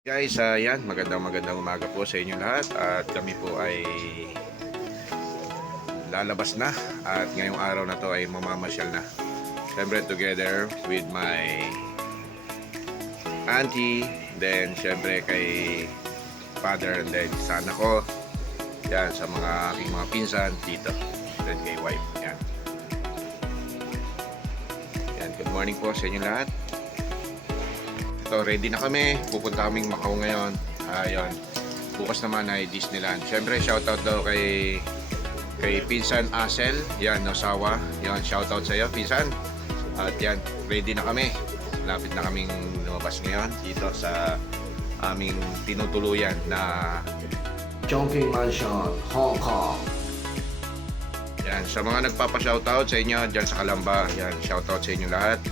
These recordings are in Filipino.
Guys, yan, magandang umaga po sa inyo lahat at kami po ay lalabas na at ngayong araw na to ay mamamasyal na. Siyempre together with my auntie, then siyempre kay father and then sa anak ko, yan, sa mga aking mga pinsan dito, then kay wife, yan. Yan, good morning po sa inyo lahat. So, ready na kami. Pupunta kaming Macau ngayon. Ayun. Bukas naman ay Disneyland. Siyempre, shoutout daw kay Pinsan Asel. Yan, Nosawa. Yan, shoutout sa iyo, Pinsan. At yan, ready na kami. Lapit na kaming lumabas ngayon dito sa aming tinutuluyan na Chongqing Mansion, Hong Kong. Yan, sa mga nagpapa-shoutout sa inyo dyan sa Kalamba. Yan, shoutout sa inyo lahat.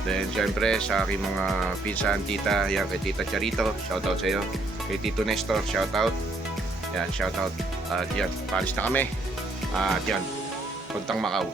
Then, syempre, sa aking mga pinsan, tita, yan, kay Tita Charito, shoutout sa iyo. Kay Tito Nestor, shoutout. Yan, shoutout. At yan, palis na kami. At yan, puntang Macau.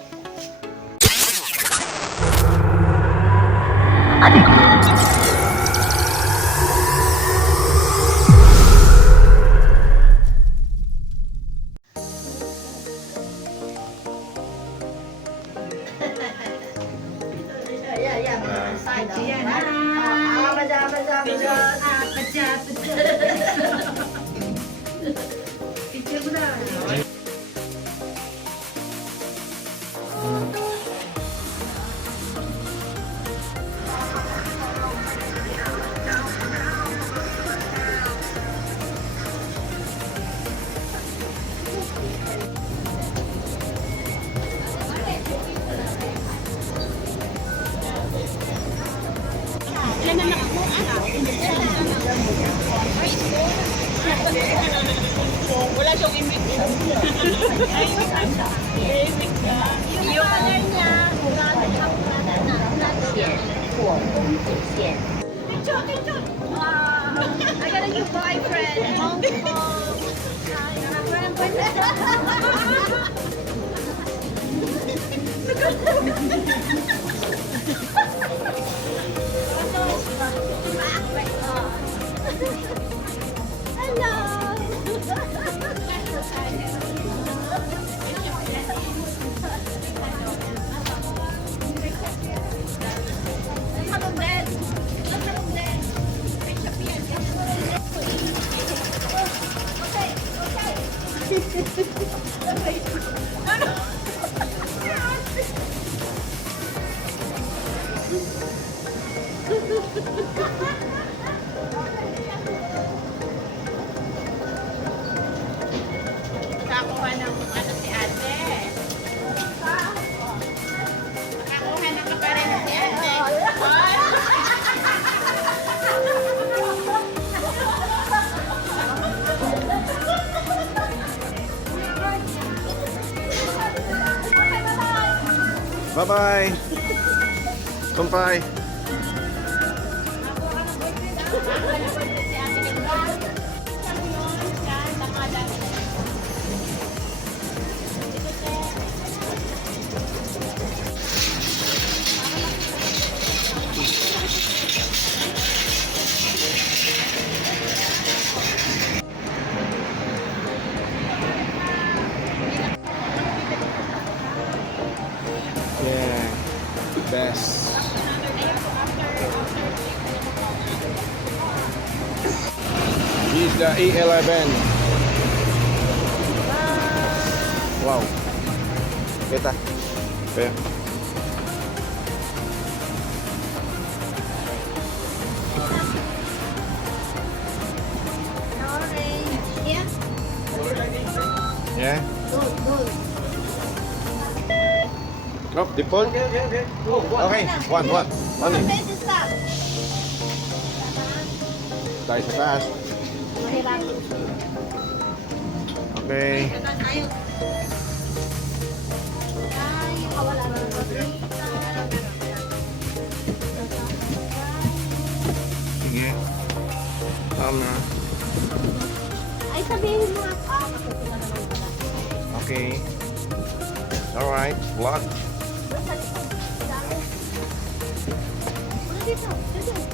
Wala siyang invitation. Yung color niya, picture, picture. Wow. I got a new boyfriend. Hong Kong. Nakakuha ng ano si ate. Nakakuha ng kaparin si ate. Bye-bye! Kumpay! Yeah, best. This is the E11. Wow. Kita. Kaya. Yeah. Drop default. Okay. One. Only. Tayo sa taas. Okay. Sige. Tama. Ay, sabihin mo at matutunan naman pala. Okay. Alright. Vlog. Basta dito. Dami. Wala dito. Dito.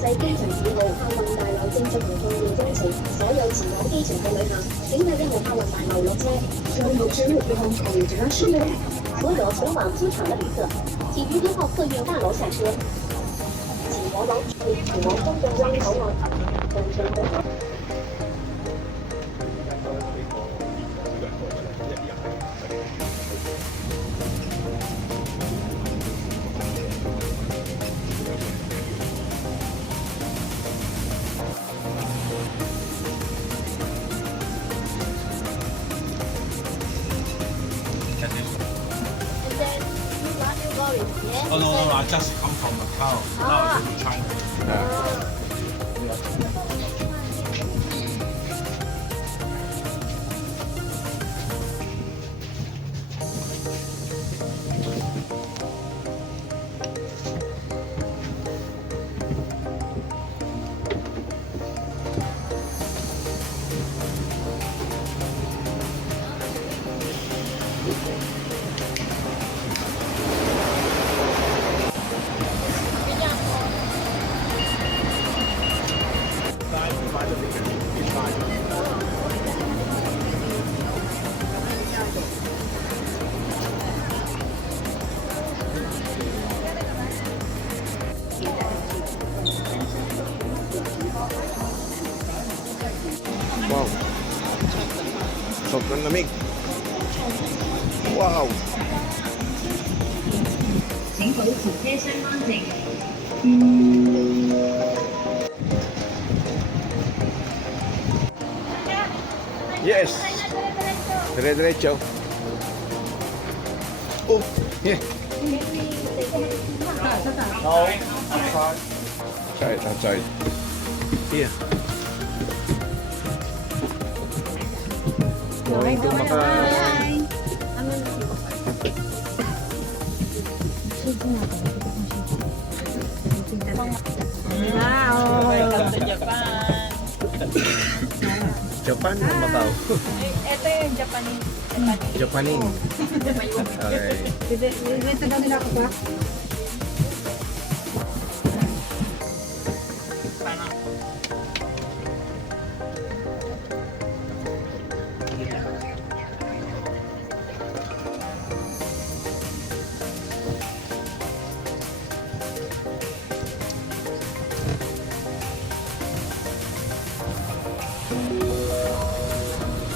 在機場2號客運大樓正進行放電工程，所有前往機場嘅旅客請喺1號客運大樓落車。上路之路後回轉是路。所有前往機場的旅客，請於1號客運大樓下車。前往公共灣口岸。Oh no, I just come from Macau. Now I go to China. Wow. Sobrang lamig. Wow. 請保持車廂安靜。 Yes. Dire-diretso. Oh, yeah. No, outside. Outside. Here. Okay, kung Welcome to Japan. Japan o Macau? Ito yung Japanese. Japaning. Okay. Dito daw nila ako ba?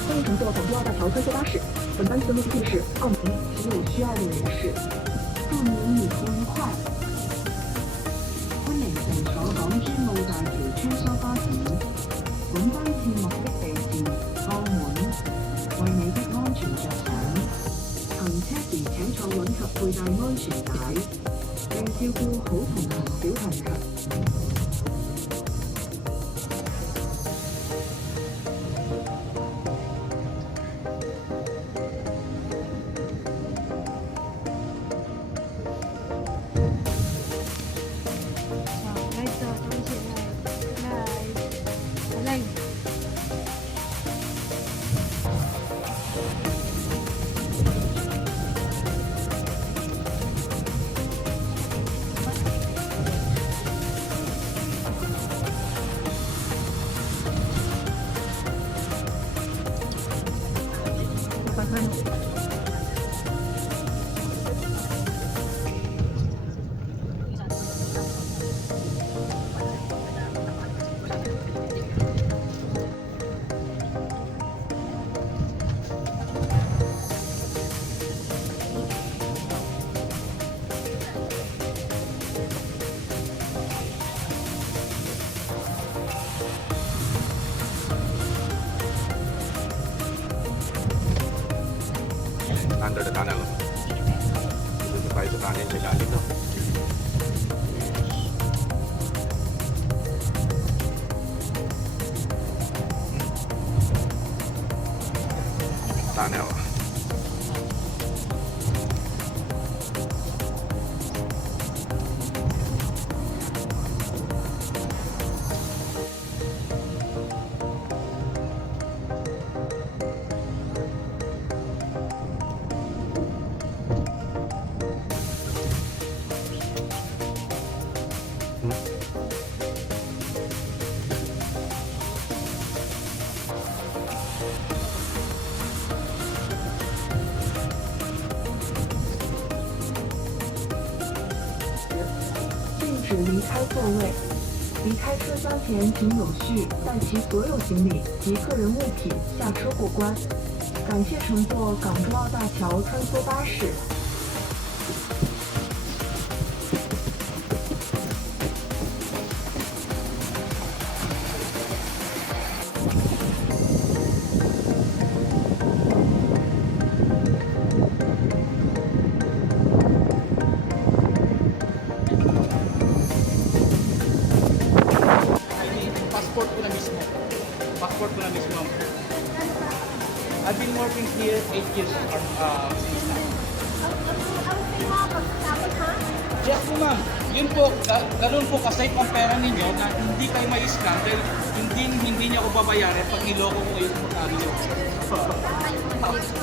欢迎乘坐港珠澳大桥穿梭巴士，本班次目的地是澳门，只有需要的人士。祝您旅途愉快。歡迎乘坐港珠澳大橋穿梭巴士，本班次目的地是澳門，為你的安全着想。行車時請坐穩及佩戴安全帶，並照顧好同行小朋友。Under the tunnel. Dito tayo sa tunnel sa ilalim, no? Tunnel.止离开座位。离开车厢前，请有序带齐所有行李及个人物品下车过关。感谢乘坐港珠澳大桥穿梭巴士。Passport ko na mismo. Passport ko na mismo. I've been working here 8 years since now. Yes po ma'am. Yun po, ganun po ka-safe ang pera ninyo na hindi kayo may scam dahil hindi niya ako babayaran pag niloko ko yung pagkari niyo.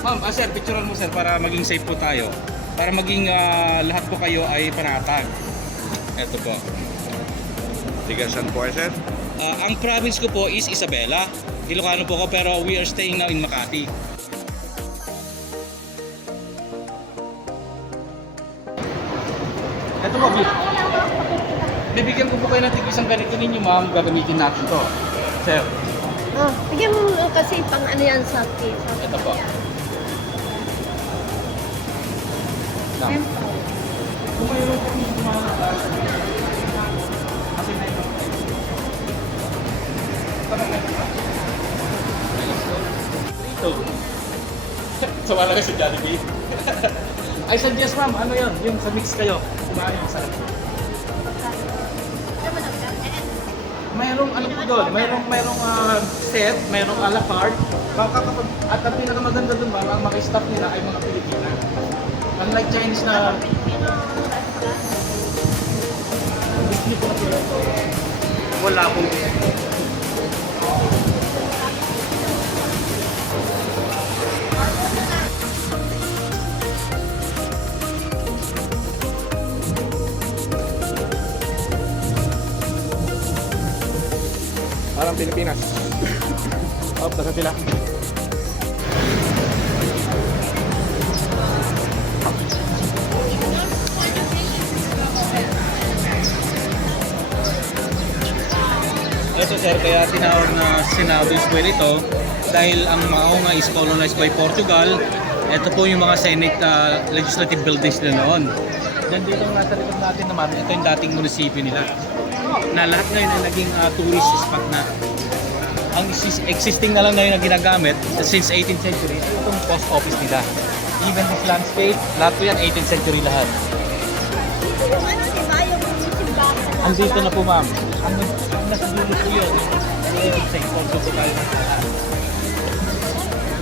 Ma'am, sir, picturean mo sir para maging safe po tayo. Para maging lahat po kayo ay panatag. Ito po. Tigasan po, sir? Ang province ko po is Isabela. Ilocano po ko pero we are staying now in Makati. Ito po, bibigyan ko po kayo ng tig isang ganito ninyo ma'am, gagamitin natin to. Sir, Oh, bigyan mo kasi pang ano yan sa cake. Ito po. Lang. Kung mayroon po yung mga kasi na ito. Ito. Sawa lang sa Jollibee. I suggest ma'am, ano yun? Yung sa mix kayo. Kumain yung sarap. Mayroong ano po doon, mayroong set, mayroong a la carte. Baka kapag, at ang pinakamaganda doon ma'am, ang maki-stop nila ay mga Pilipina. Unlike Chinese na gusto niyo po na sila. Wala po. Parang Pilipinas. Oh, nasa sila. Ito sir, kaya tinawag na Senado Square ito dahil ang Macau nga is colonized by Portugal. Ito po yung mga Senate legislative buildings na noon. Then dito nga sa likod natin naman, ito yung dating munisipyo nila. Na lahat ngayon ay naging tourist spot na. Ang existing na lang ngayon na ginagamit since 18th century ay itong post office nila. Even this landscape, lahat po yan 18th century lahat. Yung ano, di ba? Yung simbahan na Andito na po ma'am. Ang nasa dulo po yun. St. Paul po tayo.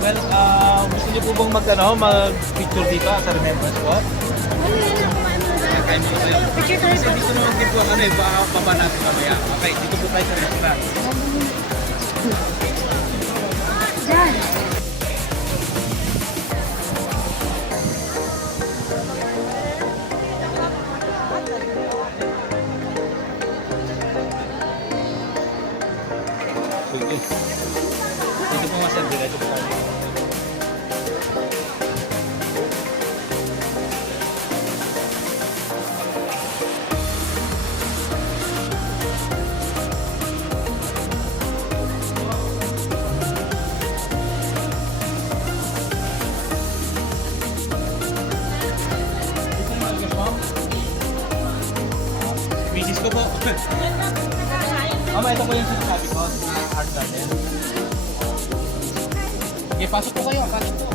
Well, gusto niyo po bang mag-picture dito sa remembrance spot? Ano yan ang kumain mo na? Kain po kayo. Picture tayo Kasi dito naman din po, baba natin mamaya. Okay, dito po tayo sa restaurant. Diyan. Sige. Dito po nga sir, diretso po tayo. Misis ko po. Ito po yung sinasabi ko na art garden. Okay, pasok po kayo. Pasok po.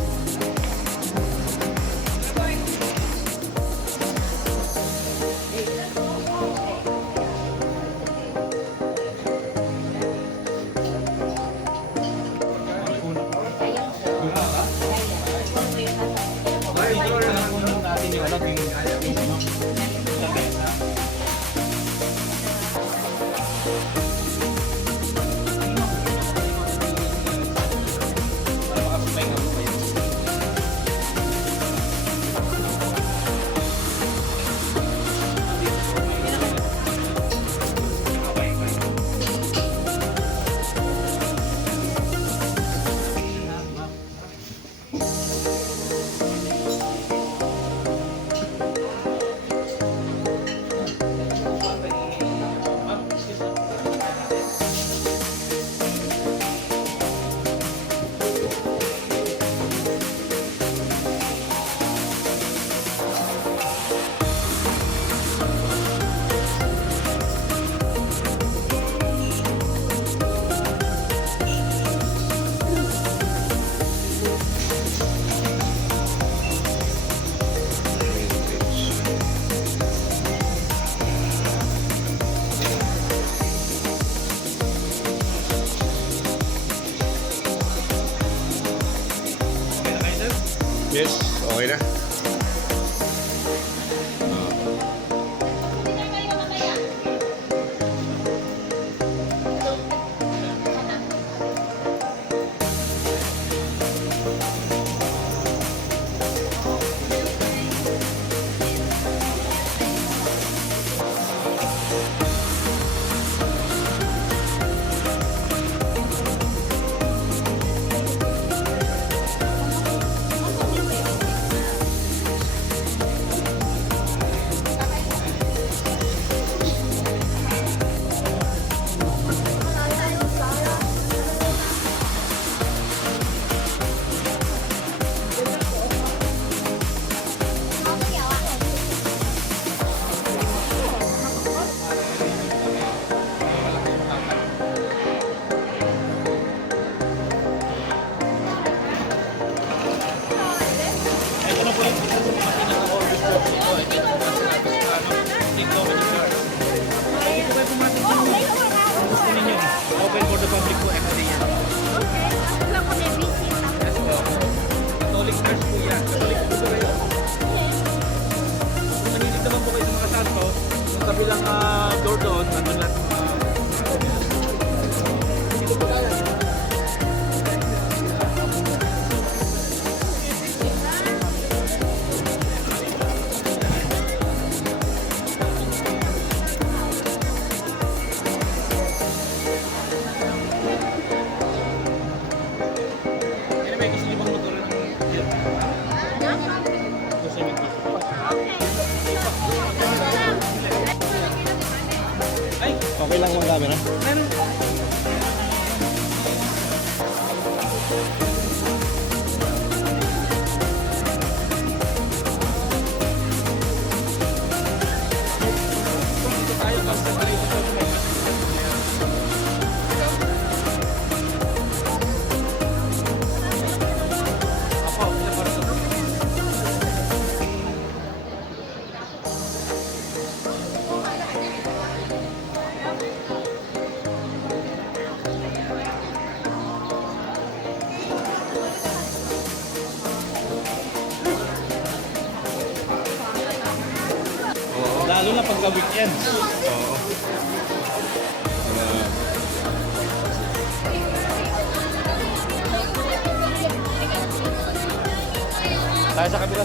Natin yung ano, Yes, okay na. Okay lang yung camera? Lalo na pagka weekend. Oo. Tayo sa kabila.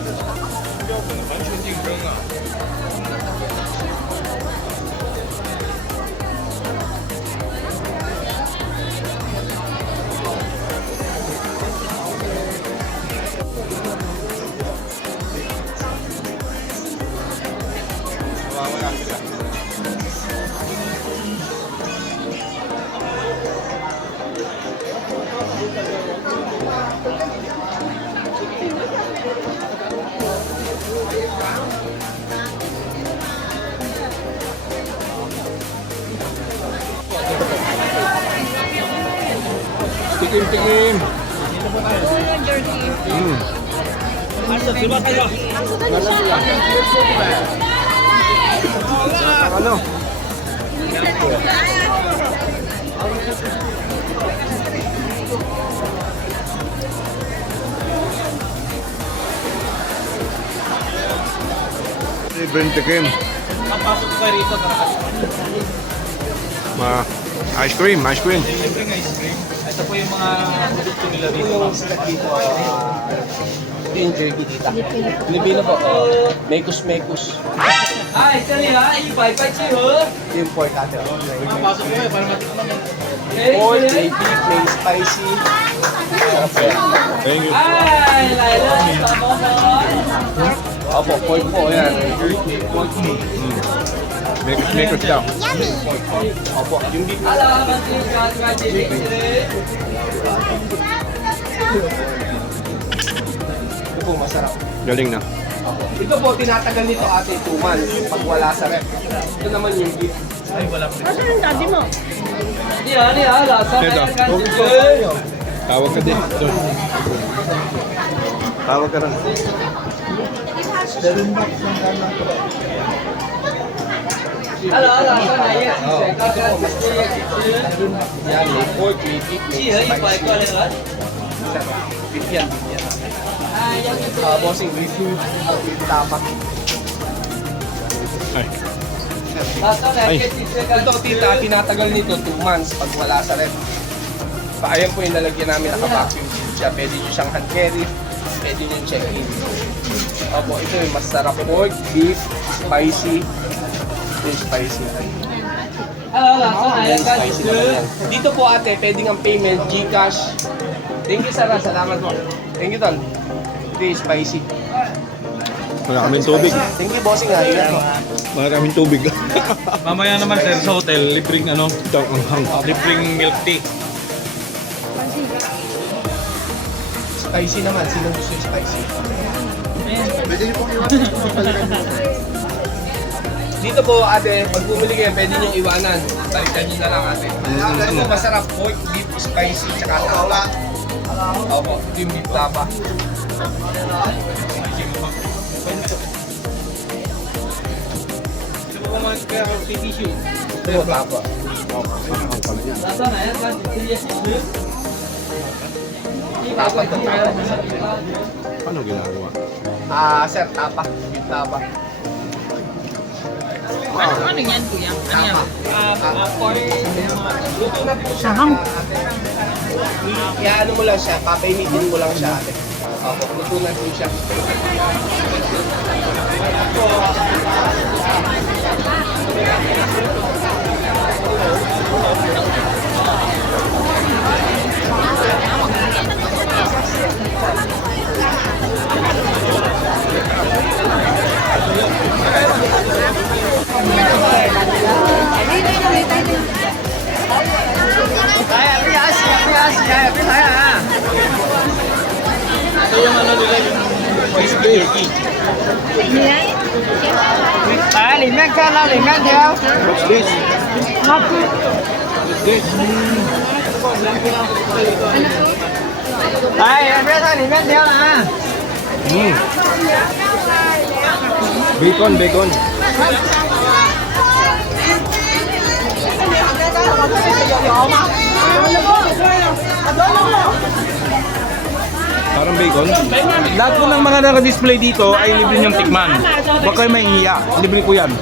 Nawawala sila. Tikim-tikim. Asa, diba tayo? Ano? Libreng tikim. Papasok ko kayo rito para Ice cream, ice cream. libreng ice cream. Ito po yung mga produkto nila dito. Yung jerky tita. Pilipino po. Mekus-mekus. Hi, sorry ha, i-bye-bye sa'yo. Yung pork ate. Papasok ko kayo para matikman mo. Pork, may beef, may spicy. Sarap po yan. Thank you. Hi, Laila. Opo, pork po yan. Pork meat. Mekos daw. Opo, yung beef. Ito po, masarap. Galing na. Ito po, tinatagal nito ate 2 months pag wala sa rep. Ito naman yung beef. Ay, wala pa. Asan yung daddy mo? Di ha, lasa Ito. Tawag ka din. Doon. Tawag ka rin. Hello, lasa na yan. Yan, may pork, may beef, may spicy. Beef yan, beef yan. Bossing, beef tapak. Ay. Ay. Ito, tita, tinatagal nito 2 months pag wala sa rep. Ayan po yung nalagyan namin, naka-vacuum siya. Pwede nyo siyang hand carry, pwede nyo check-in. Opo, ito yung masarap pork, beef, spicy. Ito yung spicy. Hello, lasa na yan. Spicy naman yan. Dito po ate, pwedeng ang payment, Gcash. Thank you, Sarah. Salamat po. Thank you, Tol. Ito yung spicy. Wala kaming tubig. Thank you, bossing. Ingat po. Wala kaming tubig. Mamaya naman sir sa hotel, libreng ano, Ito ang hang. libreng milk tea. Spicy naman. Sino gusto yung spicy? Dito po ate, pag bumili kayo, pwede nyo iwanan. Balikan nyo na lang ate. Ito po masarap pork, beef, spicy, tsaka tapa. Opo, ito yung beef tapa. Ito po mga tissue. Ito yung tapa. Lasa na yan, Tapa to tapa. Paano ginagawa? Sir, tapa. Beef tapa. Ano yan, kuya? Ano yan? Luto na po siya. Kaya ano mo lang siya, papainitin mo lang siya ate. Opo, luto na po siya. Ay, Ito yung ano nila, yung crispy turkey. What's this? Bacon, bacon. Parang bacon. Lahat po ng mga naka-display dito ay libre niyong tikman. Huwag kayo mainghiya. Libre po yan.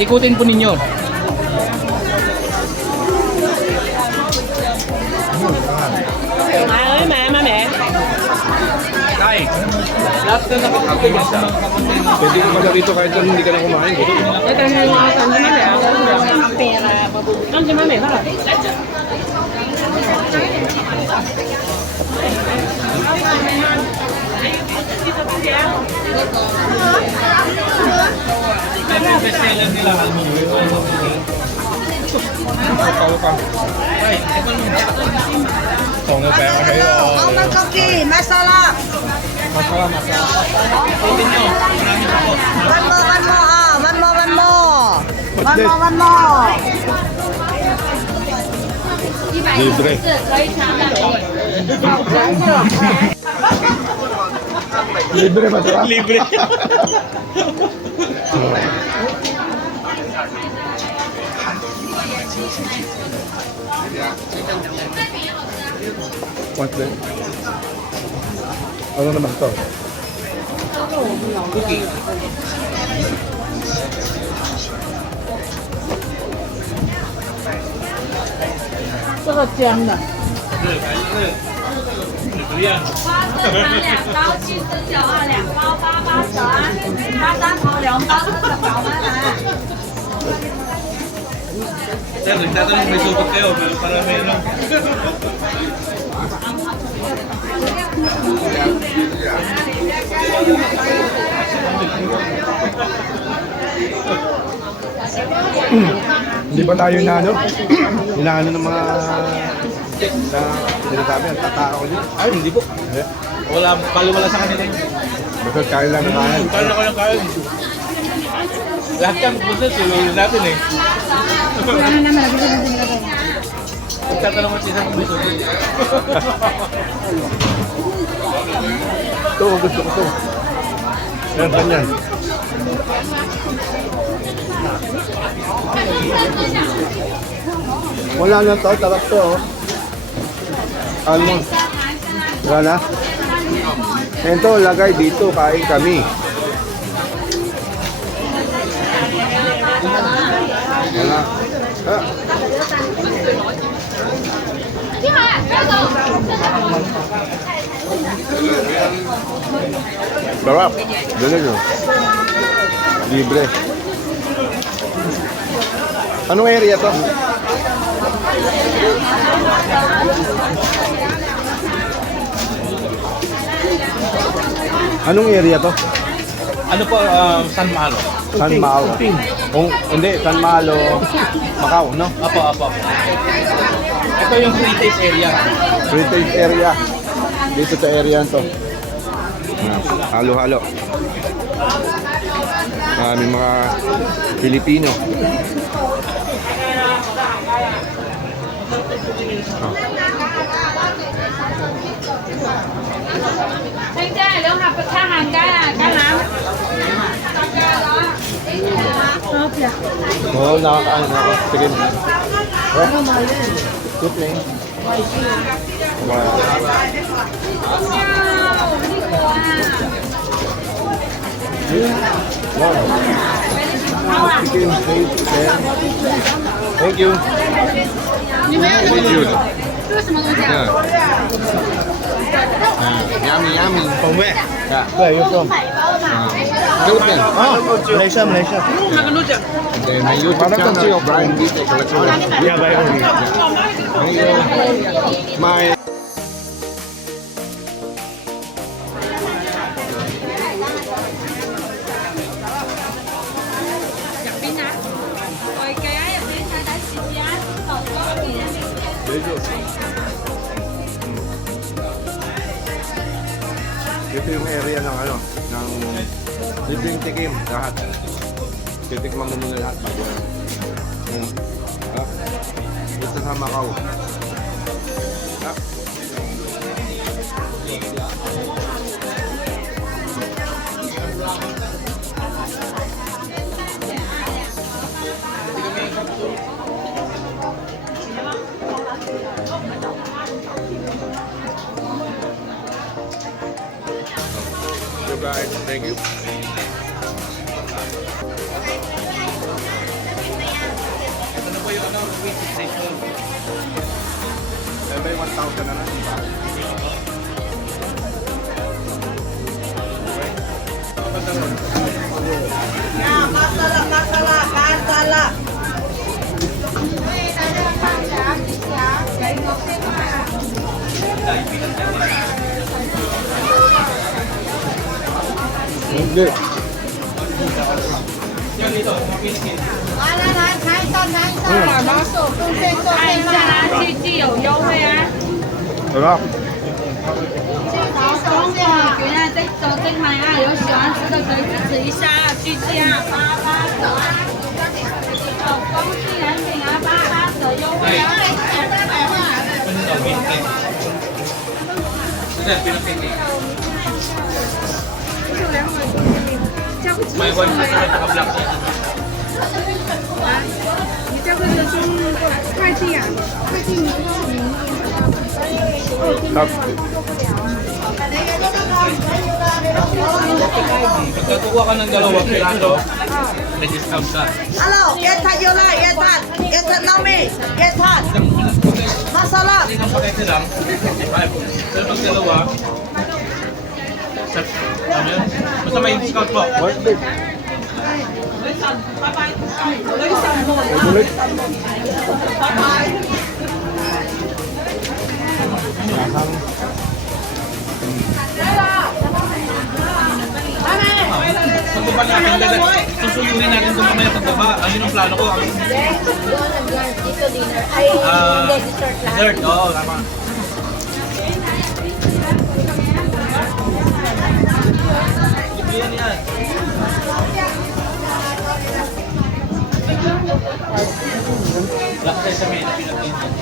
Ikutin po ninyo. Tay, lahat na nakakita niya sa Pwede ka pala rito kahit hindi ka na kumain. bestseller nila. Tay, tikman mo. Almond cookie, masala. Ikutin nyo. Marami pa po. One more, one more. One more. One more. Libre. Libre ba ito? Libre. What's that? Ano naman ito? Cookie. Ito yan. 花生餐2包，7.9啊，2包8.89啊，八三头2包49啊。 Sir, nagtatanong may supot kayo, pero para may ano. Hindi ba tayo na ano? Hinaano ng mga na sinasabi ang tatao ko dito? Ay, hindi po. Wala, wala sa kanila yun. Basta kain lang ng kain. Kaya ko lang kain. Lahat yan, gusto, sululin natin eh. Nagtatanong mo siya kung may supot. Ito, gusto ko ito. Yan, ganyan. Wala na to, tarap to. Oh. Almond. Wala na? Ito, lagay dito, kain kami. Wala. Ah. Sarap. Dali nyo. Libre. Anong area to? Anong area to? Ano po, San Malo? San Malo. Hindi, San Malo, Macau, no? Apo, apo. Ito yung free taste area. Heritage area. Dito sa area to. Halo-halo. Maraming mga Pilipino. Anh trai, nếu học tha hàng cá hám. Oo, nakakaano ako. Sige. Good na yun. Wow. Chicken, thank you. 你们要什么？ Thank you. 这是什么东西啊？ Yummy, yummy. From where? Yeah. Where are you from? Philippines. Oh, Malaysia, Malaysia. Okay, my YouTube channel, Brian Vite Collection. Yeah, by only. My Bên á. Rồi cái ấy ở bên trái đá xịt giá, tổng có Dito yung area ng ano, ng libreng tikim, lahat. Titikman mo muna lahat bago yan. Dito sa Macau. So guys, thank you. Ito na po yung ano, waiting station. May 1,000 na lang, di ba? Masala. Hindi. Yan dito, mga Philippines. 看一下啦，季有优惠啊。 Sarap. 中国原来这走这款啊，有喜欢吃的可以支持一下啊，季啊88折啊。手工纪念品啊88折优惠啊。 Ano daw, Philippines? Sir, Philippines. May one sa sunod na black dito. 你这个是中快递啊？快递你要明年。 Sarap. Pagka kukuha ka ng dalawang piraso, may discount ka. Hello, get that you like, get that Naomi, get that. Masala. Isang pakete lang, 5. Pero pag dalawa, ano yun? Basta may discount po. Worth it. Ulit. Pagbaba natin, susuyurin natin doon mamaya pagbaba. Ano yung plano ko? Dessert, oo, tama. Libre yan yan. Black sesame na pinag-intin.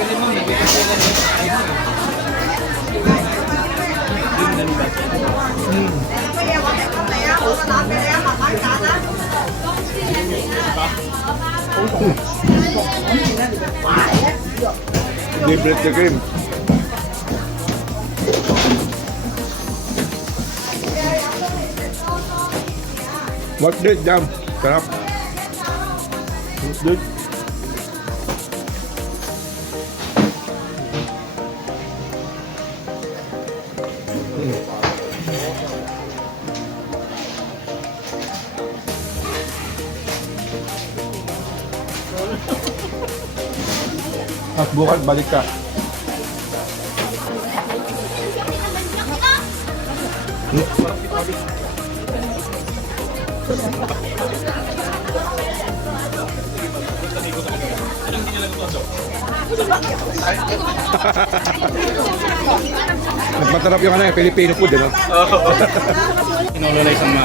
Pwede mo, nagbibigay ka rin. Libre tikim. Worth it, jam. Sarap. Worth it. At bukas balik ka. Nagmatarap yung ano yung Filipino food, no? Kinolonize ang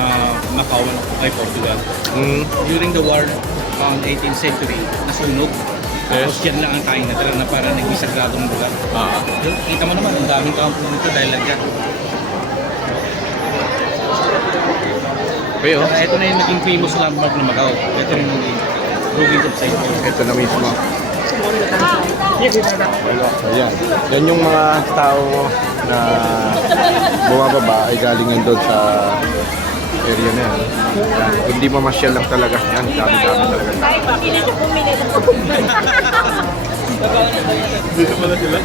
Macau ay Portugal. During the war, around 18th century, nasunog. Tapos yan lang ang kain natira na parang nagmisagradong lugar. Kita mo naman, ang daming kampo nito dahil lang yan. Kayo? Ito na yung naging famous landmark ng Macau. Ito yung naging Ruins of Sight. Ito na mismo. Ayan. Yan yung mga tao na bumababa ay galing yan doon sa area na yan. Yan. Hindi mamasyal lang talaga. Yan, dami-dami talaga. Dito pala sila.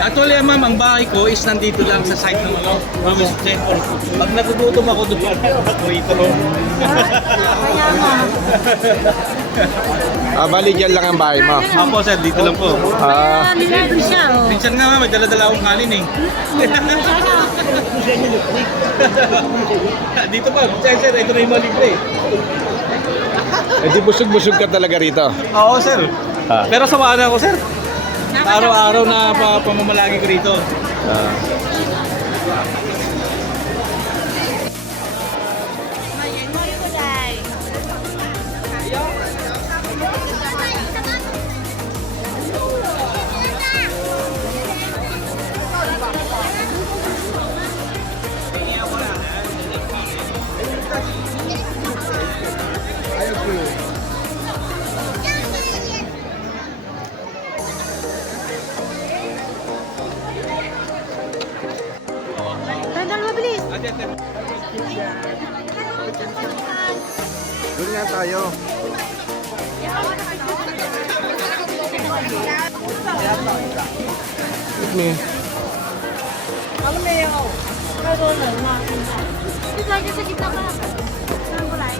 Actually, ma'am, ang bahay ko is nandito lang sa site ng ano, Ruins of Sight. Pag nagugutom ako doon, ako ito. Bali dyan lang ang bahay mo. Opo sir, dito lang po. Nilabri siya, oh. Minsan nga may dala-dala akong kanin eh. Dito pa, sir, ito na yung mga libre. Eh di busog-busog ka talaga rito. Oo sir. Ah. Pero sawaan ako sir. Araw-araw na pamamalagi ko rito. Doon nga tayo. Me. 这个就是你干嘛？上不来。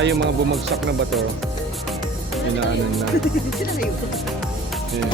Yung mga bumagsak na bato, inaanan na. Yeah.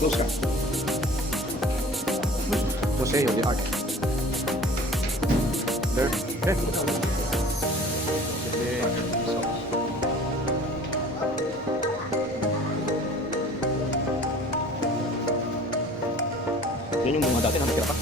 Close ka. Close kayo, di agad. There. Okay. Yan yung mga dati na nakira pa.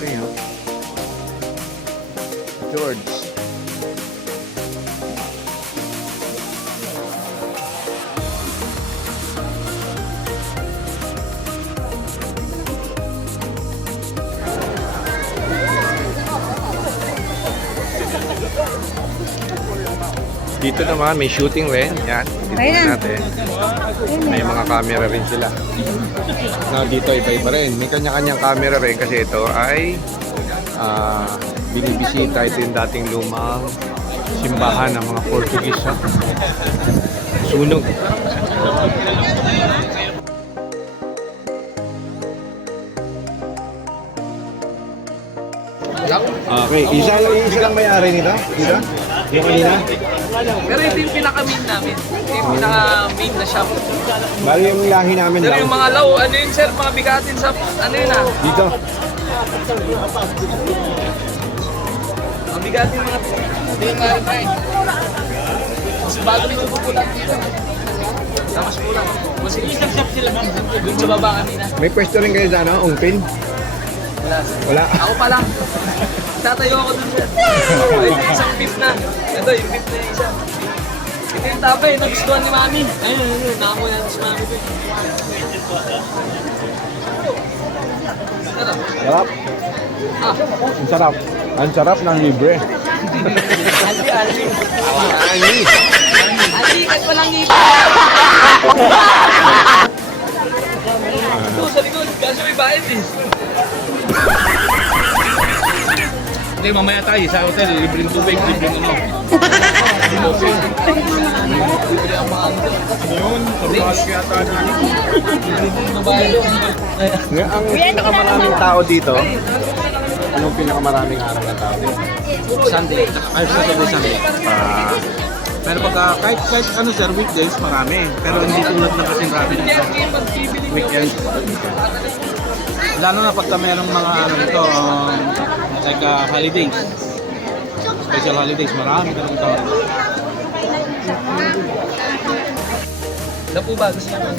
Okay, huh? George. Dito naman may shooting rin. Yan. Dito natin. May mga camera rin sila. Na dito iba-iba rin. May kanya-kanyang camera rin kasi ito ay binibisita. Ito yung dating lumang simbahan ng mga Portuguese. Ha? Sunog. Okay, isa lang may-ari nito? Dito? Yung kanina? Pero ito yung pinaka-main namin. Ito yung pinaka-main na shop. Bali yung lahi namin Pero lang. yung mga law, ano yun sir, mga bigatin sa, ano yun ah? Dito. Mga bigatin mga, hindi yung mga rin. Mas bago nito pupulat dito. Mas pulang. Kasi isang shop sila ma'am. Doon sa baba kanina. May pwesto rin kayo sa ano, ungpin? Wala. Wala. Ako pa lang. Tatayo ako dun sir. Ito yung isang beef na. Ito yung beef na yung isa. Ito yung tapay, nagustuhan ni Mami. Ayun, nakakuha natin si Mami. Sarap. Sarap. Ah, Ang sarap. Ang sarap ng libre. ali. Ani. Ali, kahit walang ngipin. Ito, sa likod. Kaso may bayad eh. Hindi, mamaya tayo sa hotel, libreng tubig, libreng ano. Libre ang mga ano. Yun, pagkas yata na. Mabayad yun. Ang pinakamaraming tao dito, anong pinakamaraming araw na tao dito? Sunday. Ay, Sunday. Pero pagka, kahit ano sir, weekdays, marami. Pero hindi tulad ng kasing rabbit weekend. Lalo na pagka merong mga ano nito, like holidays. Special holidays, marami ka ng tao. Ano po ba? Gusto naman.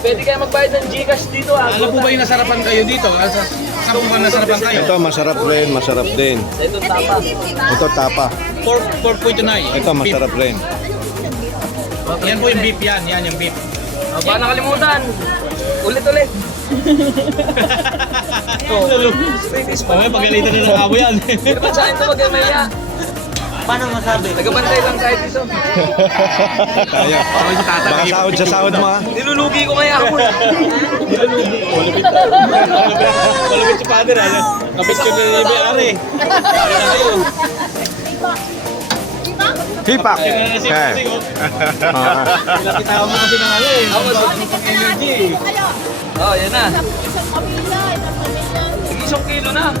Pwede kayo magbayad ng Gcash dito ah. Ano po ba yung nasarapan kayo dito? Saan po ba nasarapan kayo? Ito, masarap rin, masarap din. Sa itong tapa. Ito, tapa. Pork po ito na eh. Ito, masarap rin. Yan po yung beef yan. Yan yung beef. Baka nakalimutan. Ulit-ulit. Ito. Ladies pa. Mamaya pagalitan na ng abo yan. Hindi naman sa akin ito magkamaya. Paano masabi? Nagabantay lang tayo dito. Kaya. Baka sahod sa sahod mo ha. Nilulugi ko kaya ako. Malapit si father ha. Kapit ko na yung BR eh. Hipak. Nakita mo kasi ng ano eh. Ako sa Energy. Oh, yan na. Isang kilo na.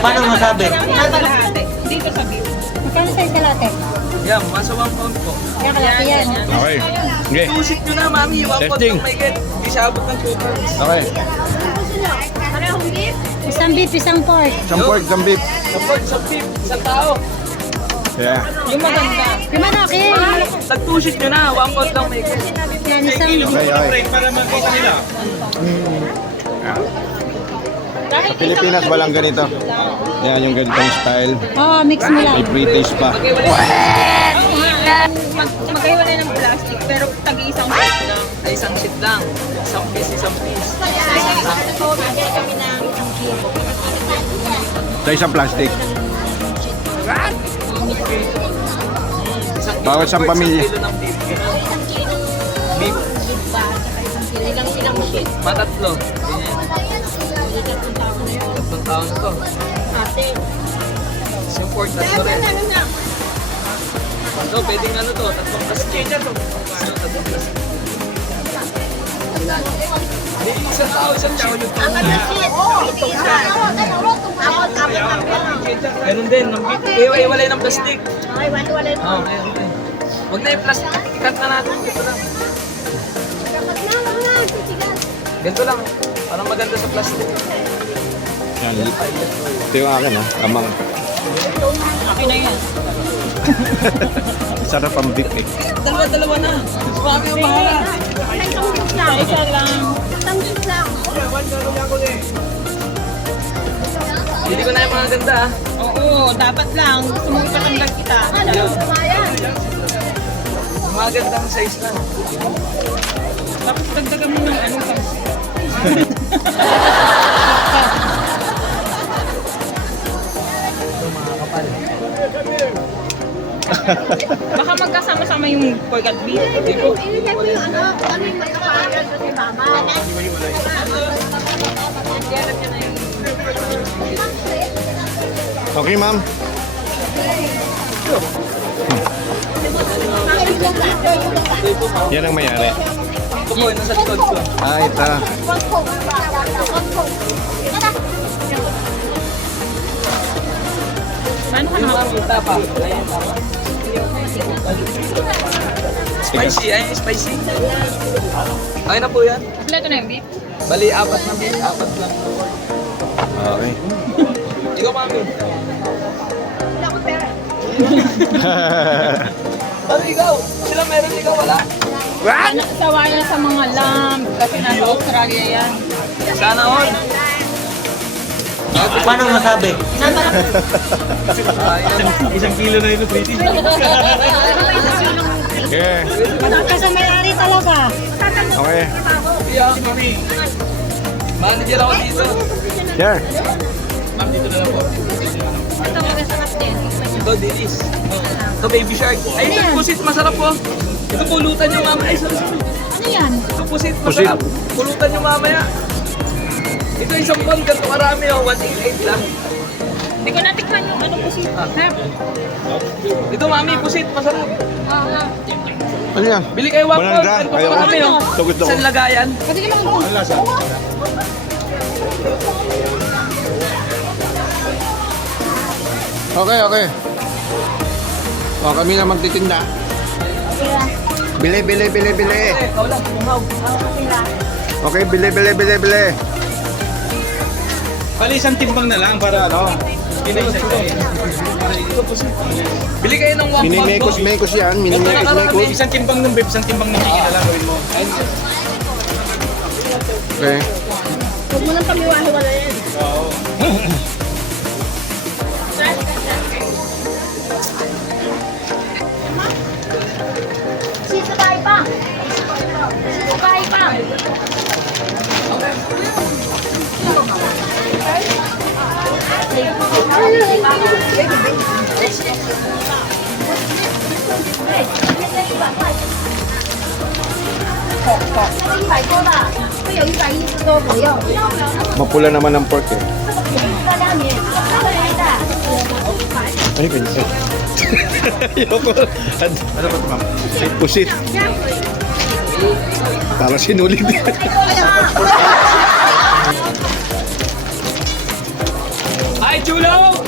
Paano masabi? Dito sa beef. Magkano sa kalate? Yan, masa 1 pound po. Kaya kalate yan. Okay. Okay. Tusit nyo na, mami. 1 pound Testing. lang may get. Di siya abot ng 2 pounds. Okay. Isang beef, isang pork. Isang pork, isang beef. Isang beef, isang tao. Yeah. Yung maganda. Yung malaki. Tag-tusit nyo na, 1 pound lang may get. Yan, isang Okay, okay. Para makita nila. Sa Pilipinas, walang ganito. Yan, yung ganitong style. Oo, mix mo lang. May pre-taste pa. Magkahiwalay ng plastic, pero tag-iisang sheet lang. Ay, isang sheet lang. Isang piece, isang piece. Sa isang plastic. Isang Bawat isang pamilya. Isang kilo ng beef. Beef. Matatlo. Ganyan. Tatlong taon na to. Yung pork, tatlo rin. So, pwedeng ano to, tatlong plastic. Tatlong plastic. Hindi, isang tao, isang tao yung Ganun din, iwalay ng plastic. Oo, ayun din. Huwag na yung plastic, ikat na natin. Ganito lang. Ganito lang, parang maganda sa plastic. Yan. Ito yung akin ha. Amang. Okay na yan. Sarap ang beef eh. Dalawa-dalawa na. Sumami ang bahala. Isa lang. Hindi ko na yung mga ganda ah. Oo, dapat lang. Gusto mo ipatanggal kita. Yung mga gandang size lang. Tapos dagdagan mo ng ano sa... Baka magkasama-sama yung pork at beef. Okay, ma'am. Yan ang mayari. Ito po, yung nasa likod ko. Ah, ito. Paano ka mami, tapa. Ayan, tapa. Spicy, ayun, spicy. Ayun na po yan. Kompleto na yung beef. Bali, apat na beef, apat lang. Okay. Ikaw, mami. Ano ikaw? Sila meron, ikaw wala. Sawa na sa mga lamb kasi nasa Australia yan. Sana all. Paano masabi? Isang kilo na ito, pretty. Yeah. Malaki sa may-ari talaga. Okay. Yeah, mami. Manager ako dito. Yeah. Ito, dilis. Ito, baby shark. Ay, ito, pusit, masarap po. Ito, pulutan nyo mamaya. Ay, sorry, sorry. Ano yan? Ito, pusit, masarap. Pulutan nyo mamaya. Ito, isang buwan, ganito karami, oh. 188 lang. Hindi ko natikman yung ano po si Ito, mami, pusit, masarap. Ano yan? Bili kayo 1 pound. Banana, Ganito ayaw ko. karami, oh. Ito gusto ko. Isang lagayan. Pwede ka naman Okay, okay. O, kami na magtitinda. Bili, bili, bili, bili. Ikaw lang, umaw. Okay, bili, bili, bili, bili. Pali isang timbang na lang para ano. Bili kayo ng 1 pound. Minimekos-mekos yan. Minimekos-mekos. Isang timbang ng beef, isang timbang ng chicken na lang gawin mo. Okay. Huwag mo nang pamiwahi-wala yan. Mapula naman ang pork eh. Ay, ganyan. Ayoko. Ano ba ito, ma'am? Pusit. Para sinulid. Ay, chulo!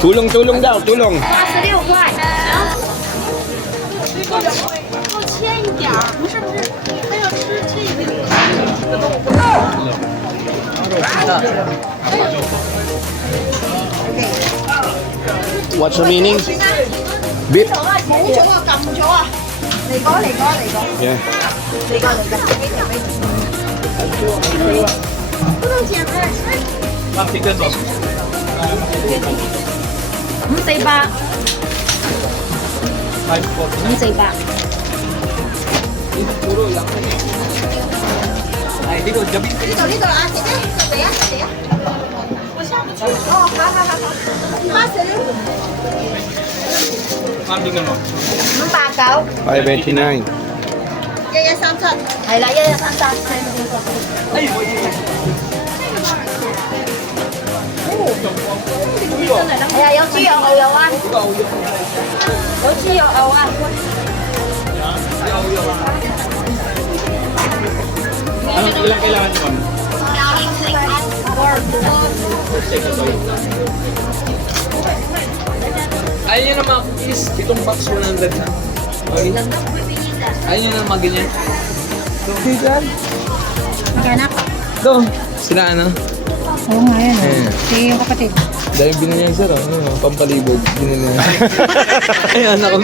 Tulong, tulong daw, tulong. 86块。够切一点儿，不是不是，他要吃这个。 What's the meaning? Beef? 冇咗啊，撳咗啊！嚟過嚟過嚟過 Yeah. 嚟過嚟過，俾條俾條。不能剪开。 Ma'am, chicken sauce. 500. 500. Ay, dito, gabi. 呢度呢度啊，姐姐，嚟啊嚟啊！哦，好好好好，八十六， Ma'am, tingnan mo. 589， 589. 1137，係啦，1137，係係啊，有豬有牛油啊，有豬有牛啊。 Ilang kailangan nyo, ma'am? Ayaw nyo na mga cookies. Itong box 100 na. Okay. Ayaw nyo na mga ganyan. Okay, dyan. Maghanap. Doon. Sila ano? Oo nga yan. Si yung kapatid. Dahil binili niya sir, ano, pampalibog. Binili niya. Ayan, ako.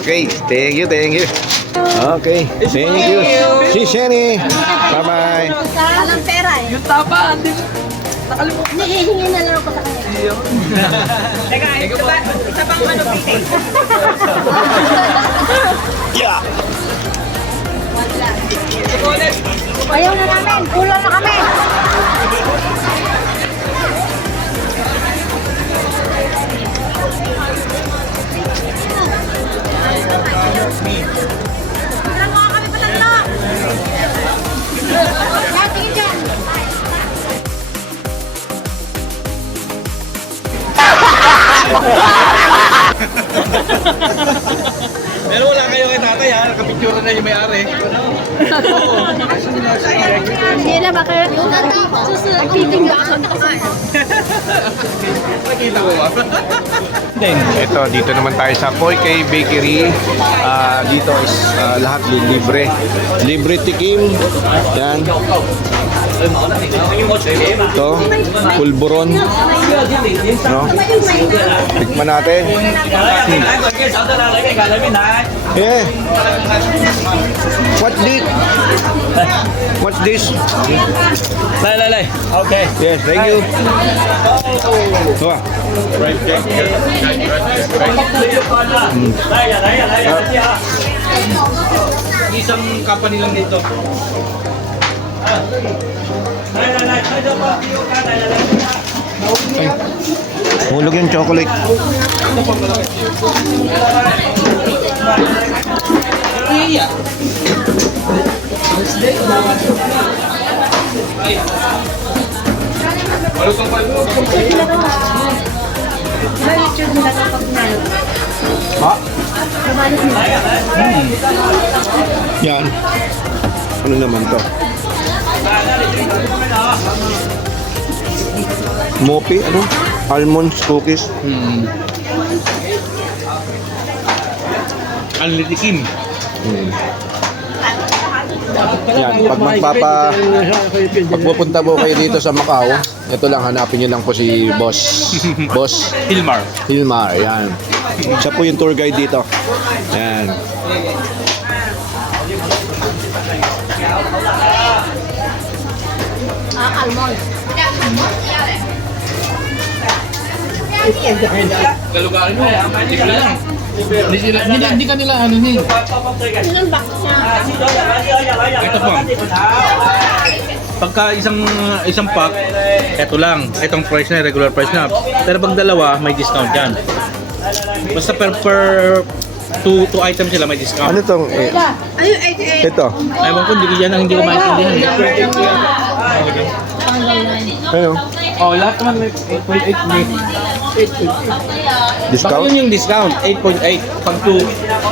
Okay, thank you, thank you. Okay, thank you. Si Sherry. Bye-bye. Walang pera eh. Yung tapa, hindi. Nakalimutan. Hihingi na lang ako sa kanya. Teka, isa pang ano, pitik. Yeah. Chocolate. Ayaw na namin. Kulang na kami. Ilan mga kami patatlo? Tingin dyan. Pero wala kayo kay tatay ha, nakapicture na yung may-ari. 别了吧，就是必定达成。 Nakita mo ba? Then, Ito, dito naman tayo sa Koy K Bakery. Dito is lahat libre. Libre tikim. Yan. Ito, pulburon. No? Tikman natin. Yeah. What's this? What's this? Lay. Okay. Yes, thank you. Ito ah. Isang company lang dito. Hulog yung chocolate. Iya. Ha? Yan. Ano naman to? Mopi, ano? Almonds, cookies. Ang litikim. Yan, pag pupunta po kayo dito sa Macau, ito lang, hanapin nyo lang po si Boss Hilmar. Hilmar, yan. Siya po yung tour guide dito. Yan. almond. Galugarin mo. Hindi ka nila ano ni. Yun ang box niya. Ito po. Pagka isang pack, ito lang. Itong price na, regular price na. Pero pag dalawa, may discount yan. Basta per two items sila may discount. Ano tong Ayun, 88. ito? Ewan ko, hindi ko maintindihan. Ano? Oh, lahat naman may 8.8 may. Baka Discount? yun yung discount, 8.8 pag 2.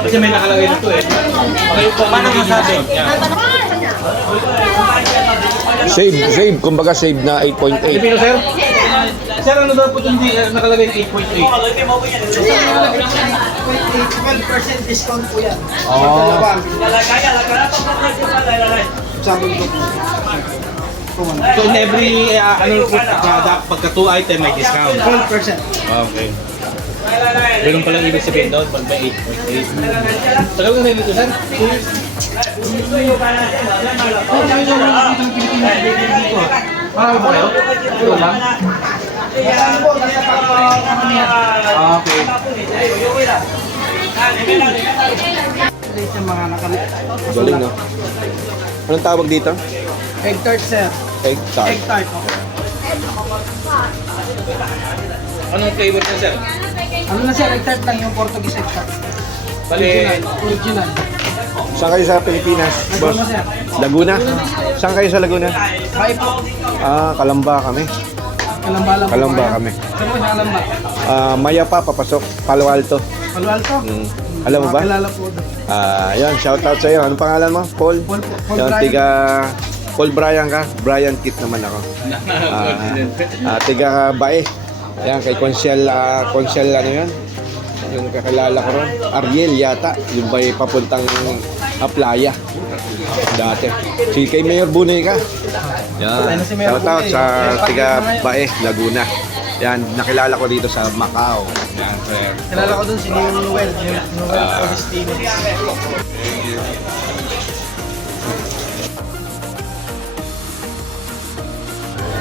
Kasi may nakalagay na 2 eh. Okay, paano masabi? Save. Kumbaga save na 8.8. Pilipino, sir? Sir, ano daw po itong nakalagay na 8.8? 12% discount po yan. Oh. So in every, pagka 2 item may discount? 12%. Okay. Ganun palang ibig sabihin doon pag may 8.8. Tagal ka na dito, sir? 2 years? Marami ba kayo? Ito lang? Okay. Galing, no? Anong tawag dito? Egg tart, sir. Egg tart. Egg tart. Anong flavor niya, sir? Ano na, sir? Egg tart lang yung Portuguese egg tart. Bali, Original. Saan kayo sa Pilipinas, boss? Laguna, sir. Laguna? Saan kayo sa Laguna? Bye po. Kalamba kami. Kalamba lang po. Kalamba kayo. kami. Saan po sa Kalamba? Maya pa, papasok. Palo Alto. Palo Alto? Alam mo ba? Kilala po doon. Yan, shoutout sa'yo. Anong pangalan mo? Paul? Paul po. Paul Yan, Bryan. Paul Bryan ka? Brian Kit naman ako. Tiga Bae. Yan, kay Consiel, ano yan? Yung kakilala ko ron. Ariel yata. Yung ba'y papuntang Playa. Dati. Si kay Mayor Buneca. Yan. Shoutout sa Tiga Bae, Laguna. Yan, nakilala ko dito sa Macau. Yan, sir. Kilala ko doon si Noel. Noel Augustino.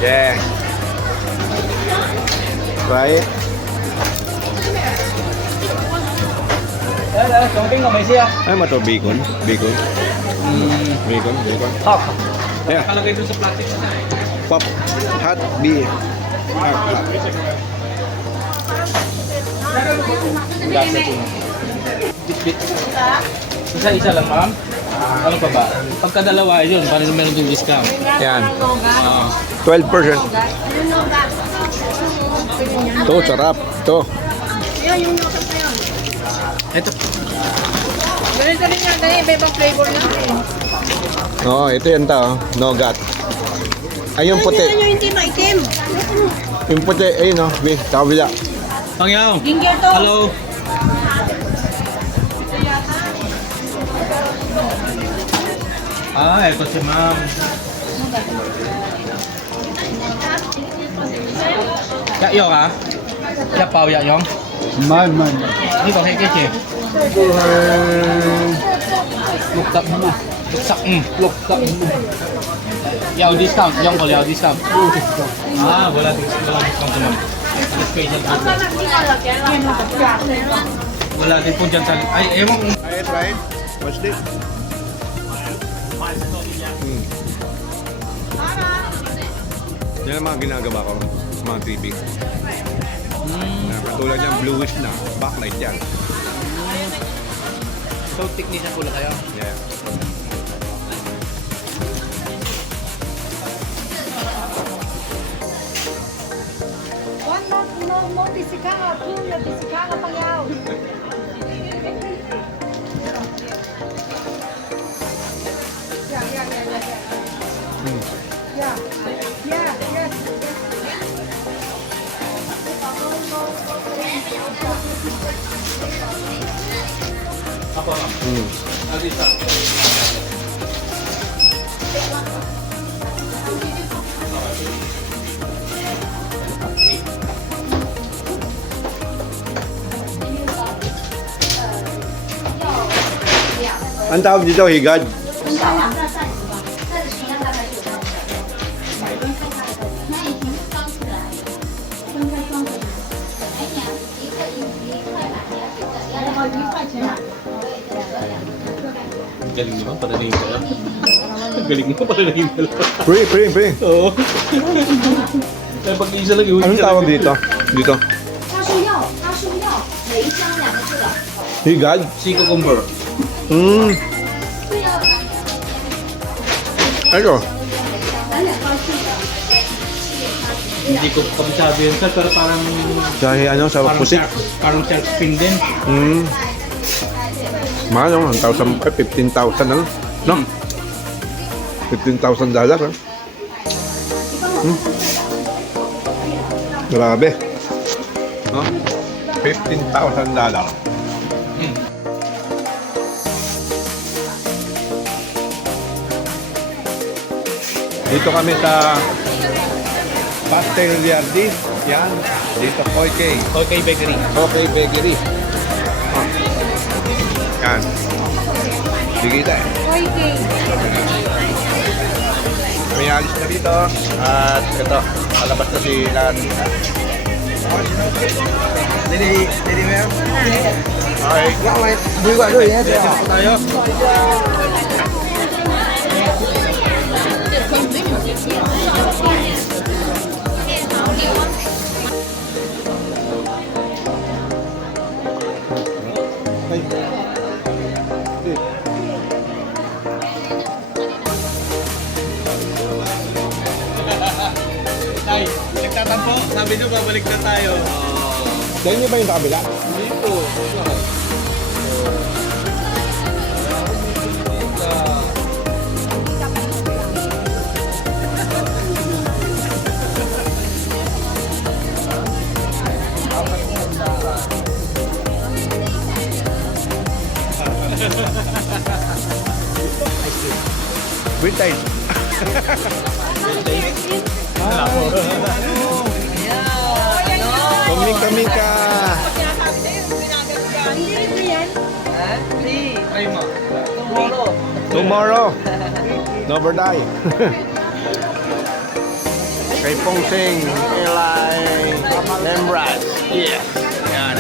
Yeah. Try it. something na may siya. Ano ba ito? Bacon? Bacon? Bacon? Hot. Yeah. Nakalagay doon sa plastic na eh. Pop. Hot beer. Hot. Bit-bit. Isa-isa lang, ma'am? Ano pa ba? Pagka dalawa, yun, para meron yung discount. Yan. Ah. 12%. Ito, sarap. Ito. Ito. Ganito rin yan, ganyan, iba-ibang flavor natin. Oo, ito yan ta, oh. Nougat. Ay, yung puti. Tingnan nyo yung team item. Yung puti, ayun, oh. Sa kabila. Pangyaw. Ginger to. Hello. Ah, ito si ma'am. Dạ yêu hả? Dạ bao dạ giống? Man. Đi vào cái gì? Lục tập mà. Lục sặc. Lục tập. Yêu discount, yung có liao discount. Ah, wala discount naman. Special po. Wala din po dyan sa... Ay, ewan kung... Ay, try. What's this? Yan ang mga ginagawa ko sa mga TV. Katulad niyang bluish na. Backlight yan. So, technician po lang kayo? Yeah. No bisikangan, punya bisikangan pangyaw. Apa? Alisa. Ang tawag dito, higad. Galing naman, pananayin ka lang. Galing mo, pananayin ka lang. Pre. Oo. Kaya pag-isa lang yun. Anong tawag dito? Dito? 他说要梅香2个字的。 Higad? Si cucumber. Ito. Hindi ko kabisado yun, sir, pero parang... Sa pusit. Parang self-spin din. Mahal naman, 15,000 na lang. No? $15,000. Grabe. No? $15,000. Dito kami sa Pastel Yardis. Yan. Dito Koike. Okay, bakery. Okay Bakery. Oh. Yan. Sige tayo. Kami alis na dito. At ito, palabas na si Lani. Dili mo yan? Okay. Buli ko doon. Yan. Tayo. Ay, nagtatampo. Sabi nyo, babalik na tayo. Dahil niyo ba yung kabila? Dito. With tayo. Kami ka. Ay, ma. Tomorrow. Never die. Kay Pongsing, Eli, Lembrad. Yeah. Yan.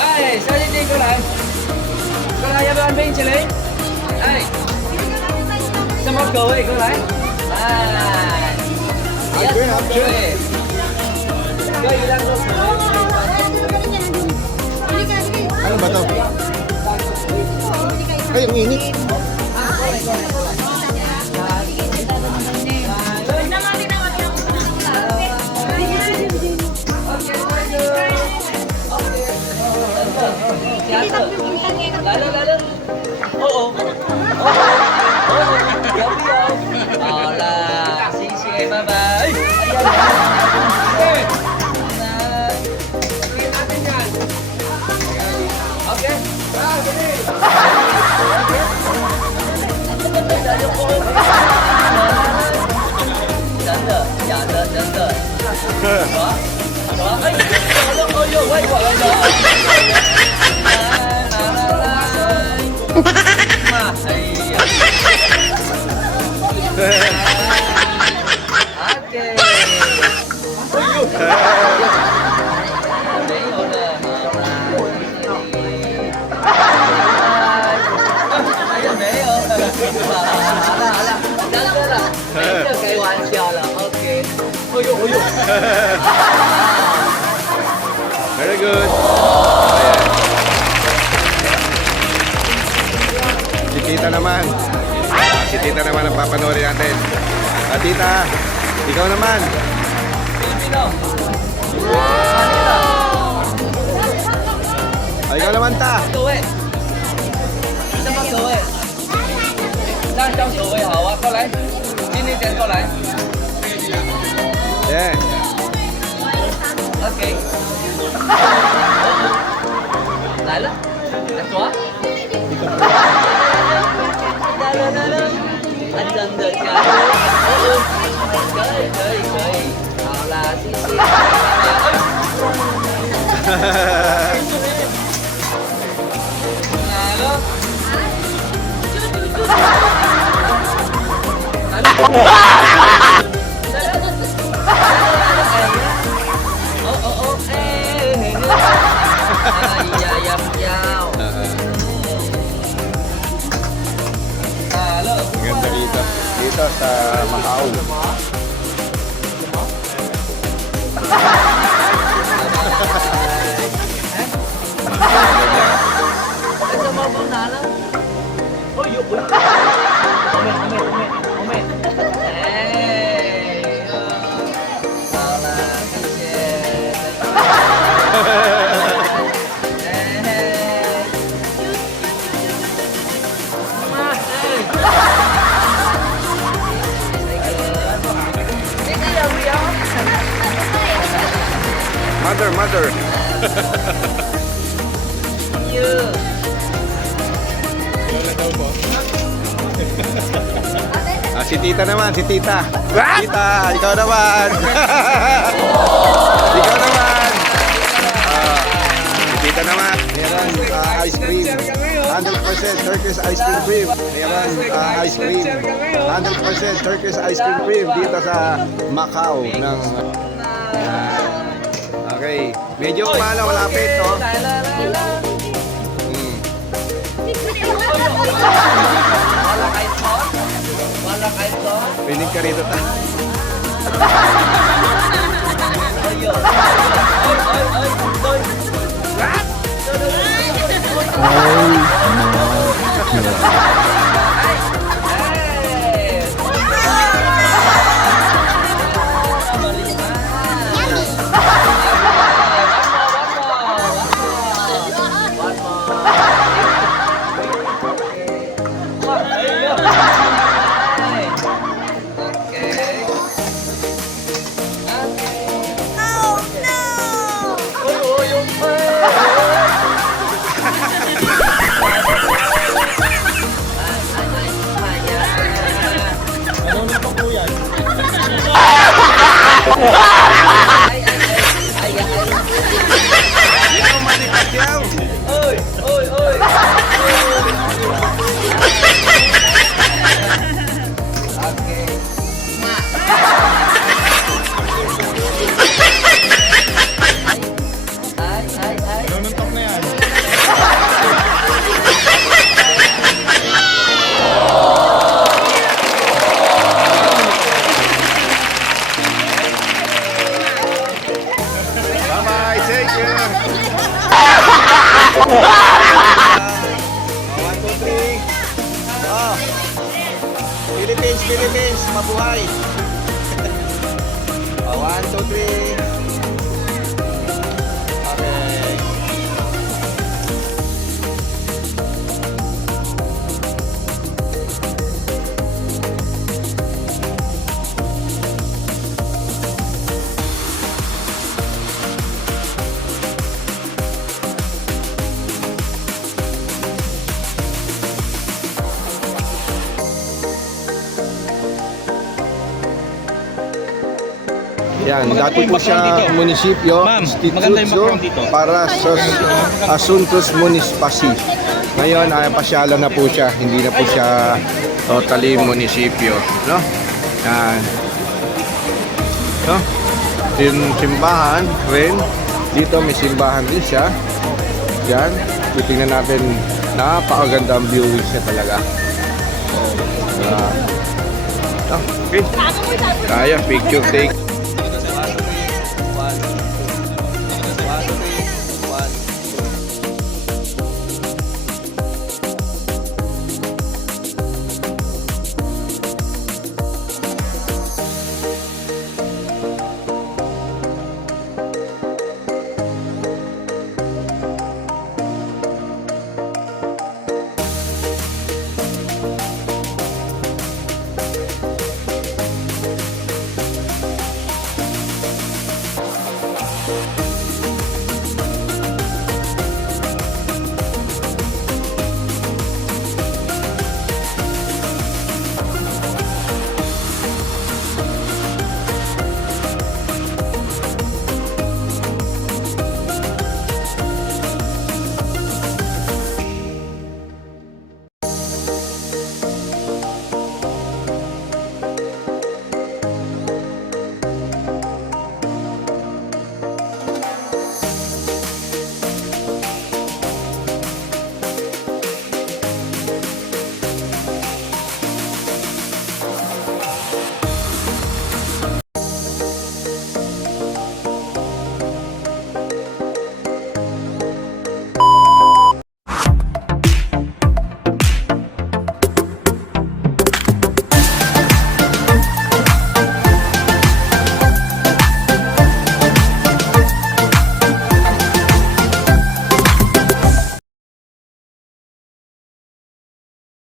哎，小姐姐过来，过来，要不要冰淇淋？哎，什么口味？过来，哎，要什么口味？可以当做口味。 Ano ba to? Ay, ang init. Lalo, lalo. 好啦，谢谢，拜拜。真的，假的，真的。什么？哎呦，哎呦，喂，妈，哎呀。OK。没有了，好啦。哎呀，没有了。好了，真的了，没有开玩笑了。OK。哎呦，哎呦。Very good. Si Tita naman. Si Tita naman ang papanoorin natin. Tita, ikaw naman. Filipino. Ikaw naman, ta. 各位，这么各位，那叫各位好啊，过来，今天点过来 Yeah. ，OK。来了，来抓。啊，真的假的？可以，好啦，谢谢。来了。来了。哎呀呀，不要！Ang ganda dito. Dito sa Macau. Ito mo po na lang. Oh, yun. Moment. Hey. Wala, kasi. Mother. Si Tita naman, si Tita. Tita, ikaw naman. Ikaw naman. Si Tita naman. Meron ice cream. 100% Turkish ice cream. Meron ice cream. 100% Turkish ice cream dito sa Macau ng Okay. Medyo malapit, no? Wala kahit ko. Pinig ka rito, ta. Philippines, mabuhay. 1, 2, 3. Okay. Yan, Maganda dati po yung po background siya dito. munisipyo, Ma'am, maganda yung Instituto background dito. para sa Asuntos Municipasi. Ngayon ay pasyalan na po siya, hindi na po siya totally munisipyo, no? Yan. No? Yung simbahan rin, dito may simbahan din siya. Yan, titingnan natin, napakaganda ang viewing siya talaga. Okay. Kaya picture take.